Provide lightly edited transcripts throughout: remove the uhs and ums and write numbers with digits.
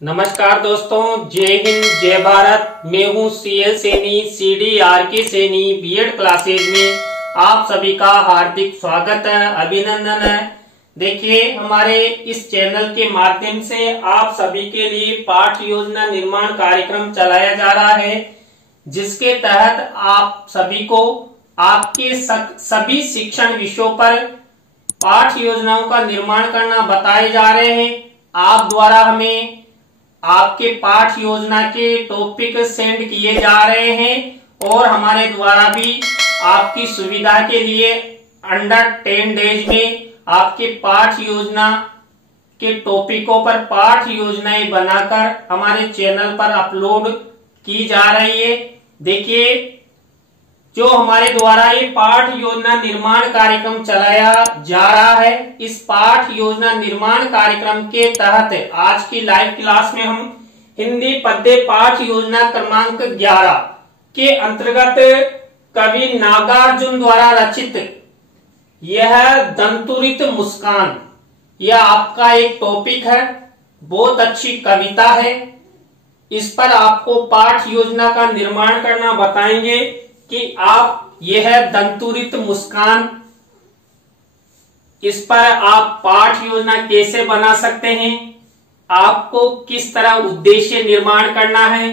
नमस्कार दोस्तों, जय हिंद जय भारत। मैं हूँ CL Saini, CDRK Saini BEd classes में आप सभी का हार्दिक स्वागत है, अभिनंदन है। देखिए, हमारे इस चैनल के माध्यम से आप सभी के लिए पाठ योजना निर्माण कार्यक्रम चलाया जा रहा है, जिसके तहत आप सभी को आपके सभी शिक्षण विषयों पर पाठ योजनाओं का निर्माण करना बताए जा रहे हैं। आप द्वारा हमें आपके पाठ योजना के टॉपिक सेंड किए जा रहे हैं और हमारे द्वारा भी आपकी सुविधा के लिए अंडर 10 डेज में आपके पाठ योजना के टॉपिकों पर पाठ योजनाएं बनाकर हमारे चैनल पर अपलोड की जा रही है। देखिए, जो हमारे द्वारा ये पाठ योजना निर्माण कार्यक्रम चलाया जा रहा है, इस पाठ योजना निर्माण कार्यक्रम के तहत आज की लाइव क्लास में हम हिंदी पद्य पाठ योजना क्रमांक 11 के अंतर्गत कवि नागार्जुन द्वारा रचित यह दंतुरित मुस्कान, यह आपका एक टॉपिक है। बहुत अच्छी कविता है। इस पर आपको पाठ योजना का निर्माण करना बताएंगे कि आप यह दंतुरित मुस्कान, इस पर आप पाठ योजना कैसे बना सकते हैं, आपको किस तरह उद्देश्य निर्माण करना है,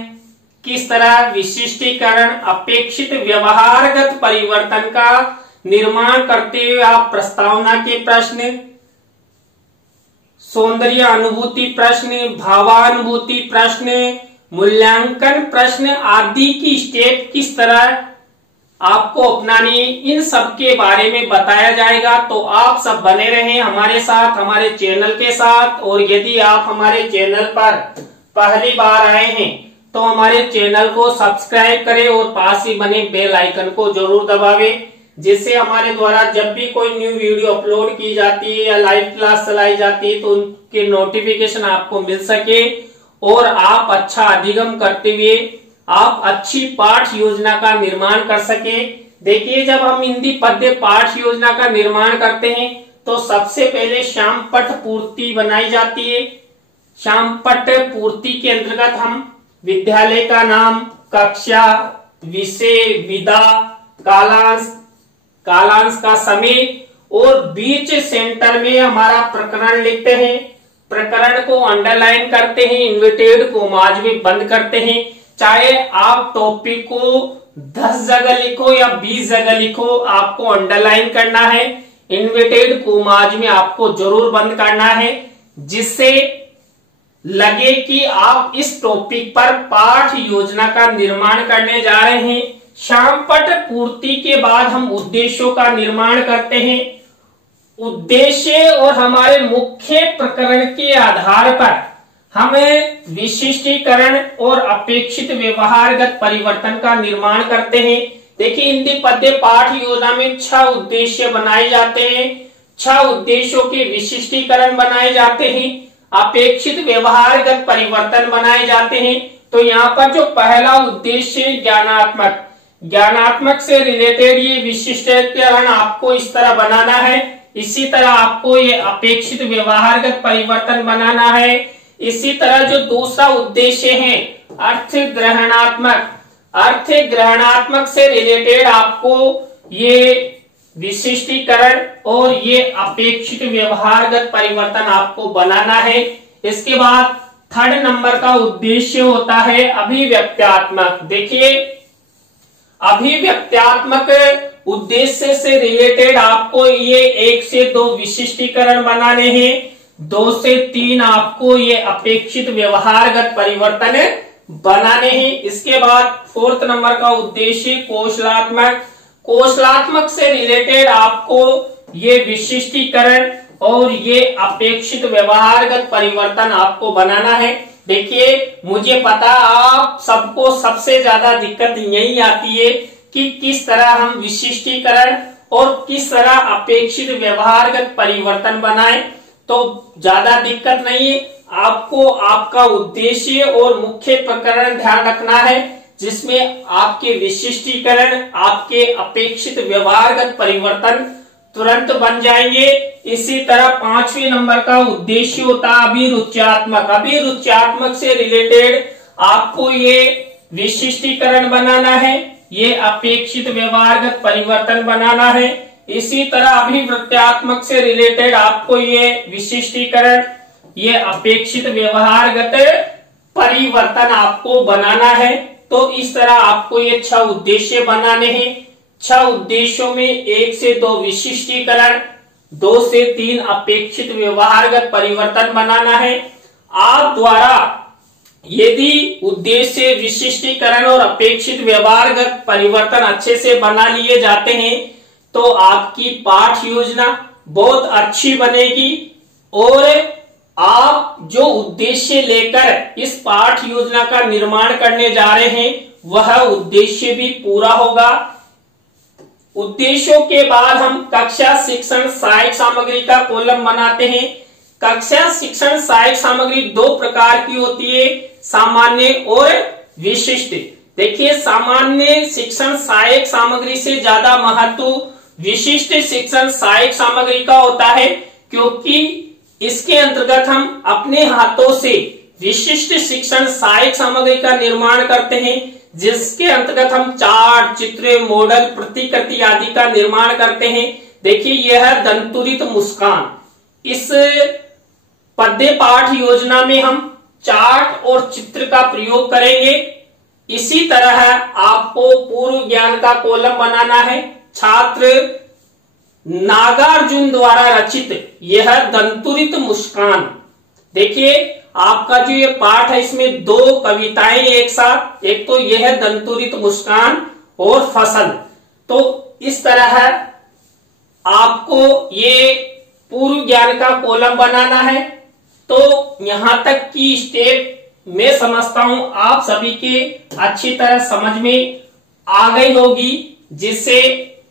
किस तरह विशिष्टीकरण अपेक्षित व्यवहारगत परिवर्तन का निर्माण करते हुए आप प्रस्तावना के प्रश्न, सौंदर्य अनुभूति प्रश्न, भावानुभूति प्रश्न, मूल्यांकन प्रश्न आदि की स्टेप किस तरह आपको अपनानी, इन सब के बारे में बताया जाएगा। तो आप सब बने रहें हमारे साथ, हमारे चैनल के साथ। और यदि आप हमारे चैनल पर पहली बार आए हैं तो हमारे चैनल को सब्सक्राइब करें और पास ही बने बेल आइकन को जरूर दबावें, जिससे हमारे द्वारा जब भी कोई न्यू वीडियो अपलोड की जाती है या लाइव क्लास चलाई जाती है तो उनके नोटिफिकेशन आपको मिल सके और आप अच्छा अधिगम करते हुए आप अच्छी पाठ योजना का निर्माण कर सके। देखिए, जब हम हिंदी पद्य पाठ योजना का निर्माण करते हैं तो सबसे पहले श्यामपट्ट पूर्ति बनाई जाती है। श्यामपट्ट पूर्ति के अंतर्गत हम विद्यालय का नाम, कक्षा, विषय, विधा, कालांश का समय और बीच सेंटर में हमारा प्रकरण लिखते हैं। प्रकरण को अंडरलाइन करते हैं, इन्वर्टेड कोमाज में बंद करते हैं। चाहे आप टॉपिक को 10 जगह लिखो या 20 जगह लिखो, आपको अंडरलाइन करना है, इन्वर्टेड कोमाज में आपको जरूर बंद करना है, जिससे लगे कि आप इस टॉपिक पर पाठ योजना का निर्माण करने जा रहे हैं। श्यामपट्ट पूर्ति के बाद हम उद्देश्यों का निर्माण करते हैं। उद्देश्य और हमारे मुख्य प्रकरण के आधार पर हमें विशिष्टीकरण और अपेक्षित व्यवहारगत परिवर्तन का निर्माण करते हैं। देखिए, हिंदी पद्य पाठ योजना में 6 उद्देश्य बनाए जाते हैं। 6 उद्देश्यों के विशिष्टीकरण बनाए जाते हैं, अपेक्षित व्यवहारगत परिवर्तन बनाए जाते हैं। तो यहाँ पर जो पहला उद्देश्य ज्ञानात्मक से रिलेटेड ये विशिष्टीकरण आपको इस तरह बनाना है। इसी तरह आपको ये अपेक्षित व्यवहारगत परिवर्तन बनाना है। इसी तरह जो दूसरा उद्देश्य है अर्थ ग्रहणात्मक से रिलेटेड आपको ये विशिष्टीकरण और ये अपेक्षित व्यवहारगत परिवर्तन आपको बनाना है। इसके बाद 3rd नंबर का उद्देश्य होता है अभिव्यक्त्यात्मक। देखिए, अभिव्यक्त्यात्मक उद्देश्य से रिलेटेड आपको ये 1 से 2 विशिष्टीकरण बनाने हैं, 2 से 3 आपको ये अपेक्षित व्यवहारगत परिवर्तन बनाने हैं। इसके बाद 4th नंबर का उद्देश्य कौशलात्मक से रिलेटेड आपको ये विशिष्टीकरण और ये अपेक्षित व्यवहारगत परिवर्तन आपको बनाना है। देखिए, मुझे पता आप सबको सबसे ज्यादा दिक्कत यही आती है कि किस तरह हम विशिष्टीकरण और किस तरह अपेक्षित व्यवहारगत परिवर्तन बनाएं। तो ज्यादा दिक्कत नहीं है, आपको आपका उद्देश्य और मुख्य प्रकरण ध्यान रखना है, जिसमें आपके विशिष्टीकरण, आपके अपेक्षित व्यवहारगत परिवर्तन तुरंत बन जाएंगे। इसी तरह 5वें नंबर का उद्देश्य होता है अभिरुच्यात्मक। अभिरुच्यात्मक से रिलेटेड आपको ये विशिष्टीकरण बनाना है, ये अपेक्षित व्यवहारगत परिवर्तन बनाना है। इसी तरह अभिवृत्त्यात्मक से रिलेटेड आपको ये विशिष्टीकरण, ये अपेक्षित व्यवहारगत परिवर्तन आपको बनाना है। तो इस तरह आपको ये 6 उद्देश्य बनाने हैं। 6 उद्देश्यों में 1 से 2 विशिष्टीकरण, 2 से 3 अपेक्षित व्यवहारगत परिवर्तन बनाना है। आप द्वारा यदि उद्देश्य, विशिष्टीकरण और अपेक्षित व्यवहारगत परिवर्तन अच्छे से बना लिए जाते हैं तो आपकी पाठ योजना बहुत अच्छी बनेगी और आप जो उद्देश्य लेकर इस पाठ योजना का निर्माण करने जा रहे हैं वह उद्देश्य भी पूरा होगा। उद्देश्यों के बाद हम कक्षा शिक्षण सहायक सामग्री का कॉलम बनाते हैं। कक्षा शिक्षण सहायक सामग्री 2 प्रकार की होती है, सामान्य और विशिष्ट। देखिए, सामान्य शिक्षण सहायक सामग्री से ज्यादा महत्व विशिष्ट शिक्षण सहायक सामग्री का होता है, क्योंकि इसके अंतर्गत हम अपने हाथों से विशिष्ट शिक्षण सहायक सामग्री का निर्माण करते हैं, जिसके अंतर्गत हम चार्ट, चित्र, मॉडल, प्रतिकृति आदि का निर्माण करते हैं। देखिए, यह है दंतुरित मुस्कान। इस पद्य पाठ योजना में हम चार्ट और चित्र का प्रयोग करेंगे। इसी तरह आपको पूर्व ज्ञान का कॉलम बनाना है। छात्र नागार्जुन द्वारा रचित यह दंतुरित मुस्कान। देखिए, आपका जो ये पाठ है इसमें 2 कविताएं एक साथ, एक तो यह है दंतुरित मुस्कान और फसल। तो इस तरह आपको ये पूर्व ज्ञान का कॉलम बनाना है। तो यहां तक की स्टेप मैं समझता हूं आप सभी के अच्छी तरह समझ में आ गई होगी, जिससे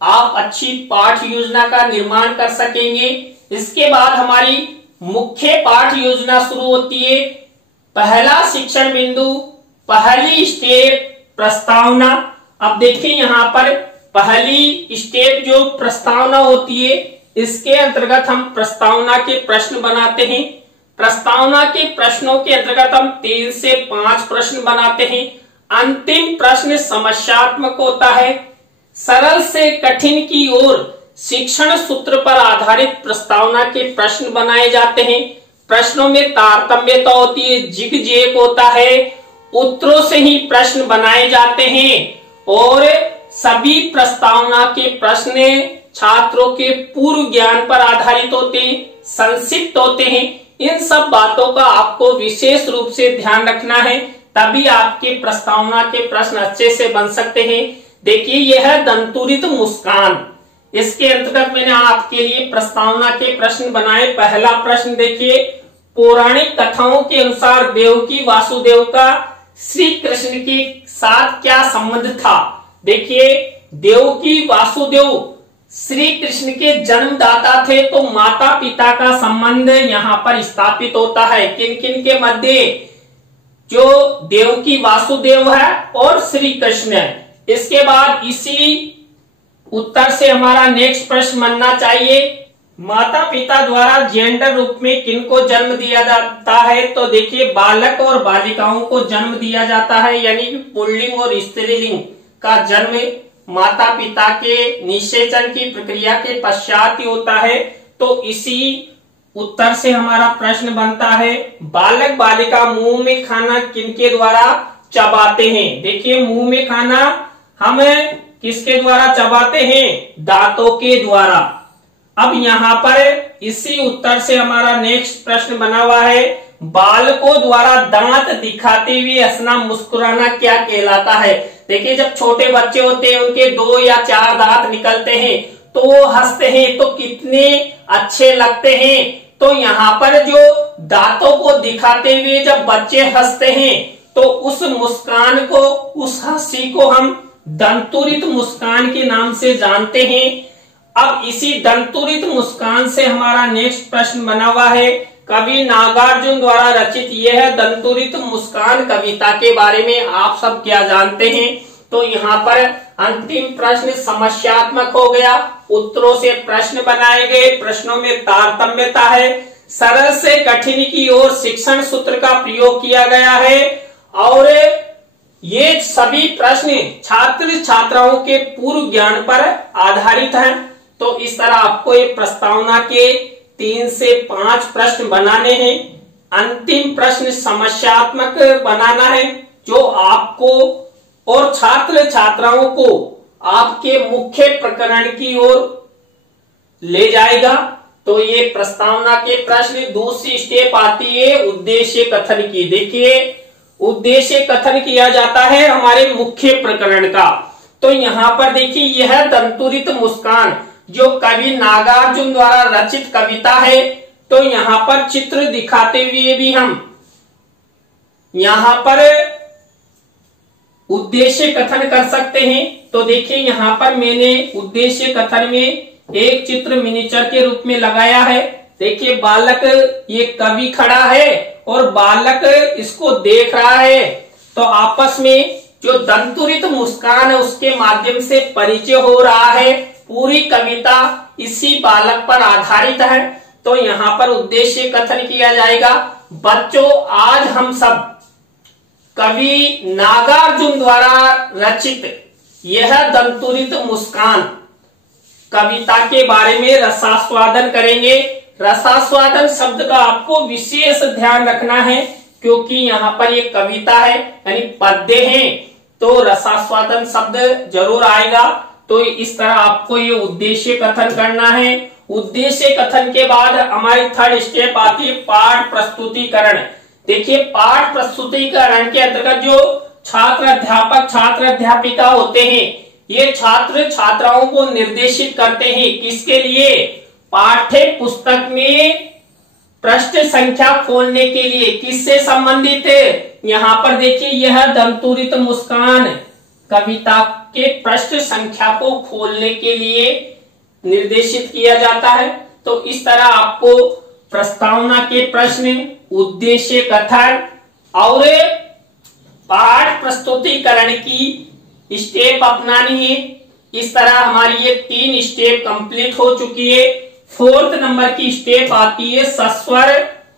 आप अच्छी पाठ योजना का निर्माण कर सकेंगे। इसके बाद हमारी मुख्य पाठ योजना शुरू होती है। पहला शिक्षण बिंदु, पहली स्टेप प्रस्तावना। अब देखिए, यहाँ पर पहली स्टेप जो प्रस्तावना होती है, इसके अंतर्गत हम प्रस्तावना के प्रश्न बनाते हैं। प्रस्तावना के प्रश्नों के अंतर्गत हम 3 से 5 प्रश्न बनाते हैं। अंतिम प्रश्न समस्यात्मक होता है। सरल से कठिन की ओर शिक्षण सूत्र पर आधारित प्रस्तावना के प्रश्न बनाए जाते हैं। प्रश्नों में तारतम्यता होती है, जिग जैग होता है, उत्तरों से ही प्रश्न बनाए जाते हैं और सभी प्रस्तावना के प्रश्न छात्रों के पूर्व ज्ञान पर आधारित होते हैं, संक्षिप्त होते हैं। इन सब बातों का आपको विशेष रूप से ध्यान रखना है, तभी आपके प्रस्तावना के प्रश्न अच्छे से बन सकते हैं। देखिए, यह है दंतुरित मुस्कान। इसके अंतर्गत मैंने आपके लिए प्रस्तावना के प्रश्न बनाए। पहला प्रश्न देखिए, पौराणिक कथाओं के अनुसार देवकी वासुदेव का श्री कृष्ण के साथ क्या संबंध था। देखिए, देवकी वासुदेव श्री कृष्ण के जन्मदाता थे, तो माता पिता का संबंध यहाँ पर स्थापित होता है। किन किन के मध्य, जो देवकी वासुदेव है और श्री कृष्ण है। इसके बाद इसी उत्तर से हमारा नेक्स्ट प्रश्न बनना चाहिए, माता पिता द्वारा जेंडर रूप में किनको जन्म दिया जाता है। तो देखिए, बालक और बालिकाओं को जन्म दिया जाता है, यानी कि पुल्लिंग और स्त्रीलिंग का जन्म माता पिता के निषेचन की प्रक्रिया के पश्चात ही होता है। तो इसी उत्तर से हमारा प्रश्न बनता है, बालक बालिका मुंह में खाना किनके द्वारा चबाते हैं। देखिए, मुंह में खाना हम किसके द्वारा चबाते हैं, दांतों के द्वारा। अब यहाँ पर इसी उत्तर से हमारा नेक्स्ट प्रश्न बना हुआ है, बालकों द्वारा दांत दिखाते हुए हंसना मुस्कुराना क्या कहलाता है। देखिए, जब छोटे बच्चे होते हैं, उनके 2 या 4 दांत निकलते हैं तो वो हंसते हैं, तो कितने अच्छे लगते हैं। तो यहाँ पर जो दांतों को दिखाते हुए जब बच्चे हंसते हैं तो उस मुस्कान को, उस हंसी को हम दंतुरित मुस्कान के नाम से जानते हैं। अब इसी दंतुरित मुस्कान से हमारा नेक्स्ट प्रश्न बना हुआ है, कवि नागार्जुन द्वारा रचित यह दंतुरित मुस्कान कविता के बारे में आप सब क्या जानते हैं। तो यहाँ पर अंतिम प्रश्न समस्यात्मक हो गया, उत्तरों से प्रश्न बनाए गए, प्रश्नों में तारतम्यता है, सरल से कठिन की ओर शिक्षण सूत्र का प्रयोग किया गया है और ये सभी प्रश्न छात्र छात्राओं के पूर्व ज्ञान पर आधारित हैं। तो इस तरह आपको ये प्रस्तावना के 3 से 5 प्रश्न बनाने हैं। अंतिम प्रश्न समस्यात्मक बनाना है जो आपको और छात्र छात्राओं को आपके मुख्य प्रकरण की ओर ले जाएगा। तो ये प्रस्तावना के प्रश्न। दूसरी स्टेप आती है उद्देश्य कथन की। देखिए उद्देश्य कथन किया जाता है हमारे मुख्य प्रकरण का। तो यहाँ पर देखिए यह दंतुरित मुस्कान जो कवि नागार्जुन द्वारा रचित कविता है। तो यहाँ पर चित्र दिखाते हुए भी हम यहाँ पर उद्देश्य कथन कर सकते हैं। तो देखिए यहाँ पर मैंने उद्देश्य कथन में एक चित्र मिनिएचर के रूप में लगाया है। देखिए बालक, ये कवि खड़ा है और बालक इसको देख रहा है। तो आपस में जो दंतुरित मुस्कान है उसके माध्यम से परिचय हो रहा है। पूरी कविता इसी बालक पर आधारित है। तो यहाँ पर उद्देश्य कथन किया जाएगा। बच्चों, आज हम सब कवि नागार्जुन द्वारा रचित यह दंतुरित मुस्कान कविता के बारे में रसास्वादन करेंगे। रसास्वादन शब्द का आपको विशेष ध्यान रखना है क्योंकि यहाँ पर ये कविता है यानी पद्य हैं, तो रसास्वादन शब्द जरूर आएगा। तो इस तरह आपको ये उद्देश्य कथन करना है। उद्देश्य कथन के बाद हमारी थर्ड स्टेप आती है पाठ प्रस्तुतिकरण। देखिए पाठ प्रस्तुतिकरण के अंतर्गत जो छात्र अध्यापक छात्र अध्यापिका होते हैं ये छात्र छात्राओं को निर्देशित करते हैं किसके लिए? पाठ्य पुस्तक में पृष्ठ संख्या खोलने के लिए। किससे संबंधित है? यहाँ पर देखिए यह दंतुरित मुस्कान कविता के पृष्ठ संख्या को खोलने के लिए निर्देशित किया जाता है। तो इस तरह आपको प्रस्तावना के प्रश्न, उद्देश्य कथन और पाठ प्रस्तुतिकरण की स्टेप अपनानी है। इस तरह हमारी ये 3 स्टेप कंप्लीट हो चुकी है। 4th नंबर की स्टेप आती है सस्वर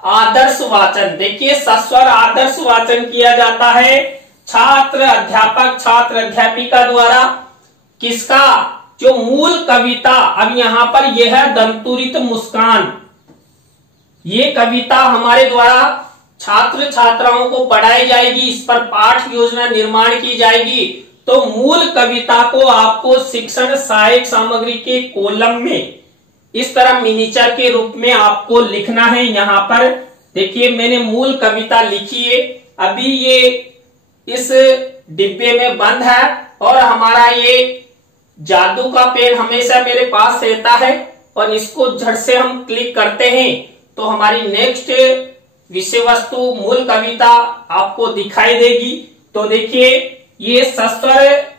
आदर्श वाचन। देखिए सस्वर आदर्श वाचन किया जाता है छात्र अध्यापक छात्र अध्यापिका द्वारा। किसका? जो मूल कविता, अब यहाँ पर यह दंतुरित मुस्कान, ये कविता हमारे द्वारा छात्र छात्राओं को पढ़ाई जाएगी, इस पर पाठ योजना निर्माण की जाएगी। तो मूल कविता को आपको शिक्षण सहायक सामग्री के कॉलम में इस तरह मिनिएचर के रूप में आपको लिखना है। यहाँ पर देखिए मैंने मूल कविता लिखी है। अभी ये इस डिब्बे में बंद है और हमारा ये जादू का पेन हमेशा मेरे पास रहता है और इसको झट से हम क्लिक करते हैं तो हमारी नेक्स्ट विषय वस्तु मूल कविता आपको दिखाई देगी। तो देखिए ये सस्वर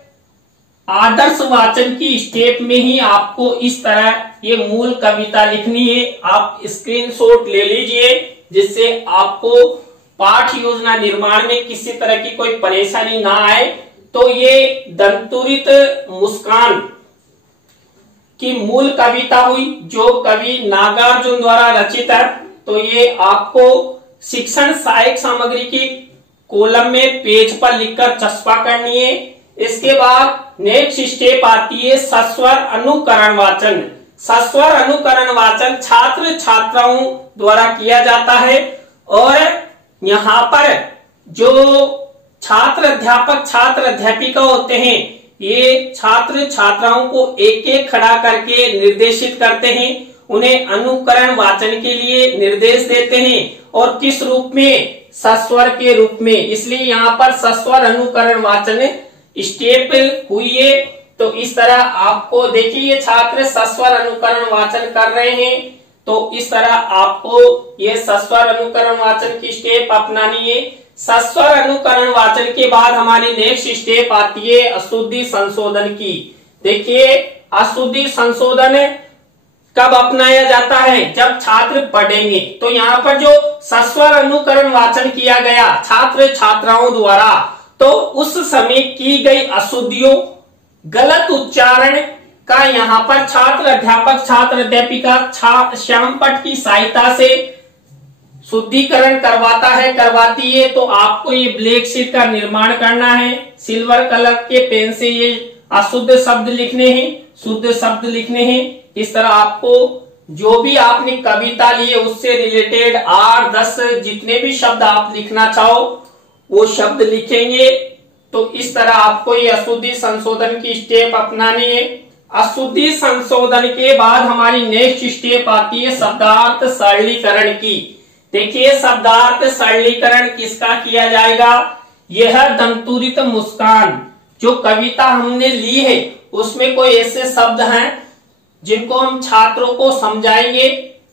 आदर्श वाचन की स्टेप में ही आपको इस तरह ये मूल कविता लिखनी है। आप स्क्रीनशॉट ले लीजिए जिससे आपको पाठ योजना निर्माण में किसी तरह की कोई परेशानी ना आए। तो ये दंतुरित मुस्कान की मूल कविता हुई जो कवि नागार्जुन द्वारा रचित है। तो ये आपको शिक्षण सहायक सामग्री की कॉलम में पेज पर लिखकर चस्पा करनी है। इसके बाद नेक्स्ट स्टेप आती है सस्वर अनुकरण वाचन। सस्वर अनुकरण वाचन छात्र छात्राओं द्वारा किया जाता है और यहाँ पर जो छात्र अध्यापक छात्र अध्यापिका होते हैं ये छात्र छात्राओं को एक एक खड़ा करके निर्देशित करते हैं, उन्हें अनुकरण वाचन के लिए निर्देश देते हैं और किस रूप में? सस्वर के रूप में। इसलिए यहाँ पर सस्वर अनुकरण वाचन स्टेप हुई है। तो इस तरह आपको देखिए ये छात्र सस्वर अनुकरण वाचन कर रहे हैं। तो इस तरह आपको ये सस्वर अनुकरण वाचन की स्टेप अपनानी है। सस्वर अनुकरण वाचन के बाद हमारी नेक्स्ट स्टेप आती है अशुद्धि संशोधन की। देखिए अशुद्धि संशोधन कब अपनाया जाता है? जब छात्र पढ़ेंगे। तो यहाँ पर जो सस्वर अनुकरण वाचन किया गया छात्र छात्राओं द्वारा तो उस समय की गई अशुद्धियों, गलत उच्चारण का यहाँ पर छात्र अध्यापक छात्र अध्यापिका श्याम पट की सहायता से शुद्धिकरण करवाता है, करवाती है। तो आपको ये ब्लैक शीट का निर्माण करना है, सिल्वर कलर के पेन से ये अशुद्ध शब्द लिखने हैं, शुद्ध शब्द लिखने हैं। इस तरह आपको जो भी आपने कविता ली है उससे रिलेटेड 8-10 जितने भी शब्द आप लिखना चाहो वो शब्द लिखेंगे। तो इस तरह आपको ये अशुद्धि संशोधन की स्टेप अपनानी है। अशुद्धि संशोधन के बाद हमारी नेक्स्ट स्टेप आती है शब्दार्थ सरलीकरण की। देखिए शब्दार्थ सरलीकरण किसका किया जाएगा। यह दंतुरित मुस्कान जो कविता हमने ली है उसमें कोई ऐसे शब्द हैं जिनको हम छात्रों को समझाएंगे।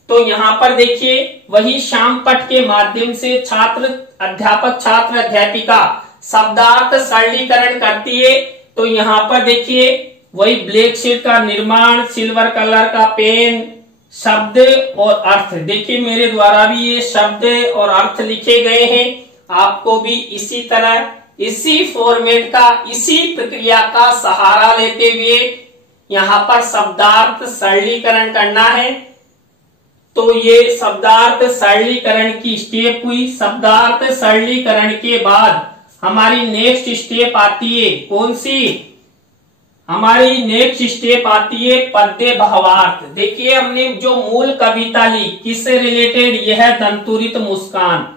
तो यहाँ पर देखिए वही श्याम पट के माध्यम से छात्र अध्यापक छात्र अध्यापिका शब्दार्थ सरलीकरण करती है। तो यहाँ पर देखिए वही ब्लैक शीट का निर्माण, सिल्वर कलर का पेन, शब्द और अर्थ। देखिए मेरे द्वारा भी ये शब्द और अर्थ लिखे गए हैं। आपको भी इसी तरह इसी फॉर्मेट का इसी प्रक्रिया का सहारा लेते हुए यहाँ पर शब्दार्थ सरलीकरण करना है। तो ये शब्दार्थ सरलीकरण की स्टेप हुई। शब्दार्थ सरलीकरण के बाद हमारी नेक्स्ट स्टेप आती है कौन सी, हमारी नेक्स्ट स्टेप आती है पद्य भावार्थ। देखिए हमने जो मूल कविता ली किससे रिलेटेड, यह दंतुरित मुस्कान,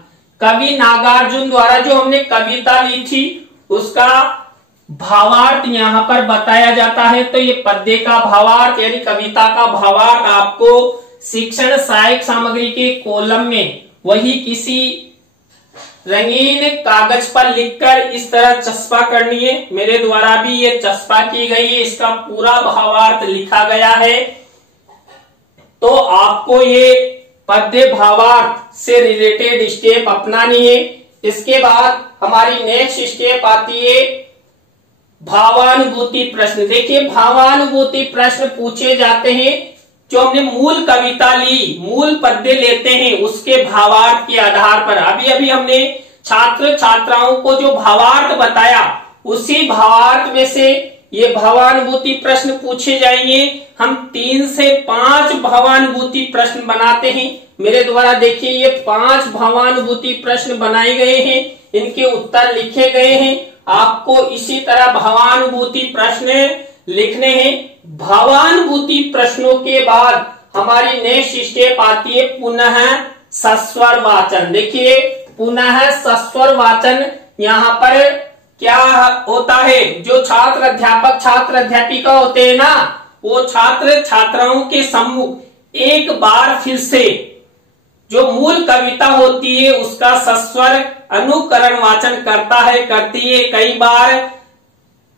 कवि नागार्जुन द्वारा जो हमने कविता ली थी उसका भावार्थ यहाँ पर बताया जाता है। तो ये पद्य का भावार्थ यानी कविता का भावार्थ आपको शिक्षण सहायक सामग्री के कॉलम में वही किसी रंगीन कागज पर लिखकर इस तरह चस्पा करनी है। मेरे द्वारा भी ये चस्पा की गई है, इसका पूरा भावार्थ लिखा गया है। तो आपको ये पद्य भावार्थ से रिलेटेड स्टेप अपनानी है। इसके बाद हमारी नेक्स्ट स्टेप आती है भावानुभूति प्रश्न। देखिए भावानुभूति प्रश्न पूछे जाते हैं जो हमने मूल कविता ली, मूल पद्य लेते हैं उसके भावार्थ के आधार पर। अभी अभी हमने छात्र छात्राओं को जो भावार्थ बताया उसी भावार्थ में से ये भावानुभूति प्रश्न पूछे जाएंगे। हम 3 से 5 भावानुभूति प्रश्न बनाते हैं। मेरे द्वारा देखिए ये 5 भावानुभूति प्रश्न बनाए गए हैं, इनके उत्तर लिखे गए हैं। आपको इसी तरह भावानुभूति प्रश्न लिखने हैं। भावानुभूति प्रश्नों के बाद हमारी नेक्स्ट स्टेप आती है पुनः सस्वर वाचन। देखिए पुनः सस्वर वाचन यहाँ पर क्या होता है, जो छात्र अध्यापक छात्र अध्यापिका होते हैं ना वो छात्र छात्राओं के सम्मुख एक बार फिर से जो मूल कविता होती है उसका सस्वर अनुकरण वाचन करता है, करती है। कई बार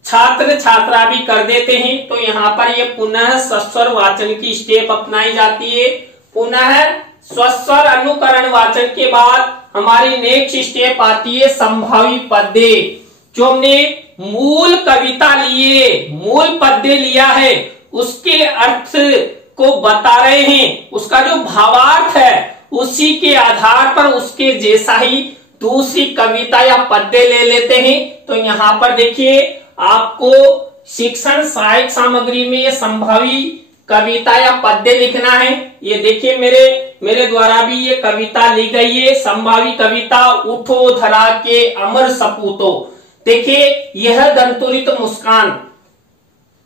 छात्र छात्रा भी कर देते हैं। तो यहाँ पर ये पुनः सस्वर वाचन की स्टेप अपनाई जाती है। पुनः सस्वर अनुकरण वाचन के बाद हमारी नेक्स्ट स्टेप आती है संभावी पद्य। जो हमने मूल कविता लिए, मूल पद्य लिया है उसके अर्थ को बता रहे हैं, उसका जो भावार्थ है उसी के आधार पर उसके जैसा ही दूसरी कविता या पद्य ले लेते हैं। तो यहाँ पर देखिए आपको शिक्षण सहायक सामग्री में ये संभावी कविता या पद्य लिखना है। ये देखिए मेरे द्वारा भी ये कविता ली गई है, संभावी कविता उठो धरा के अमर सपूतो। देखिए यह दंतुरित मुस्कान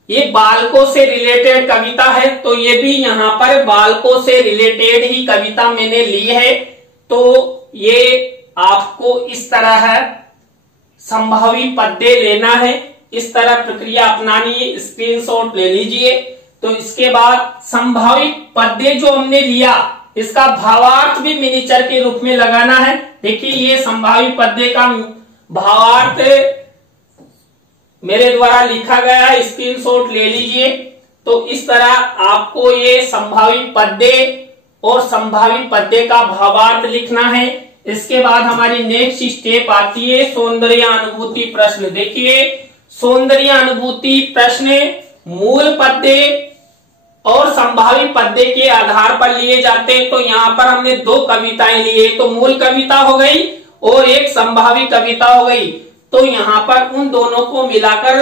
ये बालकों से रिलेटेड कविता है। तो ये भी यहाँ पर बालकों से रिलेटेड ही कविता मैंने ली है। तो ये आपको इस तरह है संभावी पद्य लेना है, इस तरह प्रक्रिया अपनानी है। स्क्रीनशॉट ले लीजिए। तो इसके बाद संभावी पद्य जो हमने लिया इसका भावार्थ भी मिनिएचर के रूप में लगाना है। देखिए ये संभावी पद्य का भावार्थ मेरे द्वारा लिखा गया है, स्क्रीनशॉट ले लीजिए। तो इस तरह आपको ये संभावी पद्य और संभावी पद्य का भावार्थ लिखना है। इसके बाद हमारी नेक्स्ट स्टेप आती है सौंदर्य अनुभूति प्रश्न। देखिए सौंदर्य अनुभूति प्रश्न मूल पद्य और संभावी पद्य के आधार पर लिए जाते हैं। तो यहाँ पर हमने 2 कविताएं ली है, तो मूल कविता हो गई और एक संभावी कविता हो गई। तो यहाँ पर उन दोनों को मिलाकर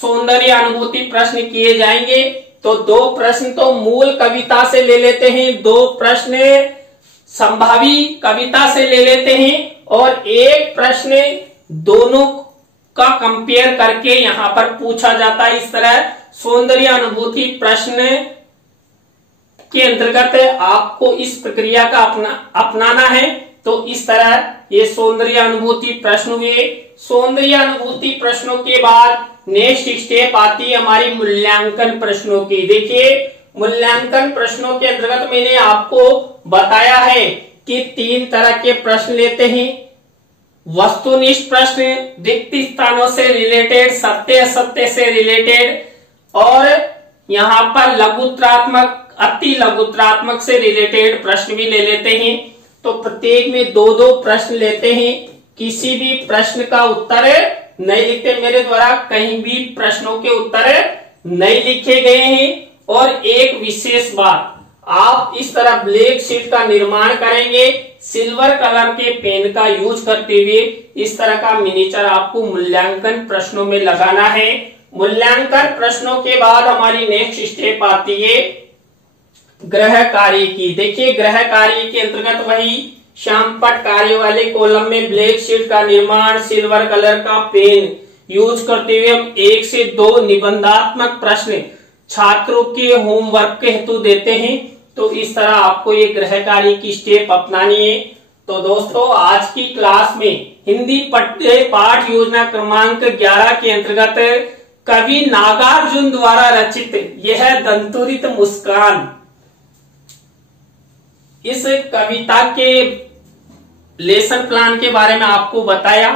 सौंदर्य अनुभूति प्रश्न किए जाएंगे। तो 2 प्रश्न तो मूल कविता से ले लेते हैं, 2 प्रश्न संभावी कविता से ले लेते हैं और 1 प्रश्न दोनों का कंपेयर करके यहां पर पूछा जाता है। इस तरह सौंदर्य अनुभूति प्रश्न के अंतर्गत आपको इस प्रक्रिया का अपनाना है। तो इस तरह ये सौंदर्य अनुभूति प्रश्न हुए। सौंदर्य अनुभूति प्रश्नों के बाद नेक्स्ट स्टेप आती है हमारी मूल्यांकन प्रश्नों की। देखिए मूल्यांकन प्रश्नों के अंतर्गत मैंने आपको बताया है कि 3 तरह के प्रश्न लेते हैं। वस्तुनिष्ठ प्रश्न, रिक्त स्थानों से रिलेटेड, सत्य असत्य से रिलेटेड, और यहाँ पर लघुत्रात्मक, अति लघुत्रात्मक से रिलेटेड प्रश्न भी ले लेते हैं। तो प्रत्येक में 2-2 प्रश्न लेते हैं। किसी भी प्रश्न का उत्तर नहीं लिखते, मेरे द्वारा कहीं भी प्रश्नों के उत्तर नहीं लिखे गए हैं। और एक विशेष बात, आप इस तरह ब्लैक शीट का निर्माण करेंगे, सिल्वर कलर के पेन का यूज करते हुए इस तरह का मिनिएचर आपको मूल्यांकन प्रश्नों में लगाना है। मूल्यांकन प्रश्नों के बाद हमारी नेक्स्ट स्टेप आती है गृह कार्य की। देखिए गृह कार्य के अंतर्गत वही श्यामपट्ट कार्य वाले कॉलम में ब्लैक शीट का निर्माण, सिल्वर कलर का पेन यूज करते हुए हम 1 से 2 निबंधात्मक प्रश्न छात्रों के होमवर्क के हेतु देते हैं। तो इस तरह आपको ये गृह कार्य की स्टेप अपनानी है। तो दोस्तों आज की क्लास में हिंदी पाठ योजना क्रमांक 11 के अंतर्गत कवि नागार्जुन द्वारा रचित यह दंतुरित मुस्कान, इस कविता के लेसन प्लान के बारे में आपको बताया।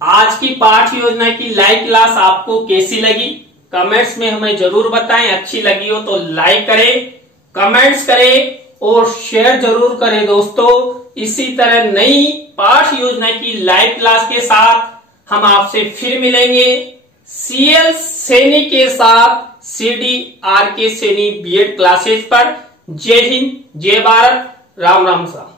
आज की पाठ योजना की लाइव क्लास आपको कैसी लगी कमेंट्स में हमें जरूर बताएं। अच्छी लगी हो तो लाइक करें, कमेंट्स करें और शेयर जरूर करें दोस्तों। इसी तरह नई पाठ योजना की लाइव क्लास के साथ हम आपसे फिर मिलेंगे। CL सैनी के साथ CDRK सैनी बीएड क्लासेज पर। जय हिंद, जय भारत, राम राम सा।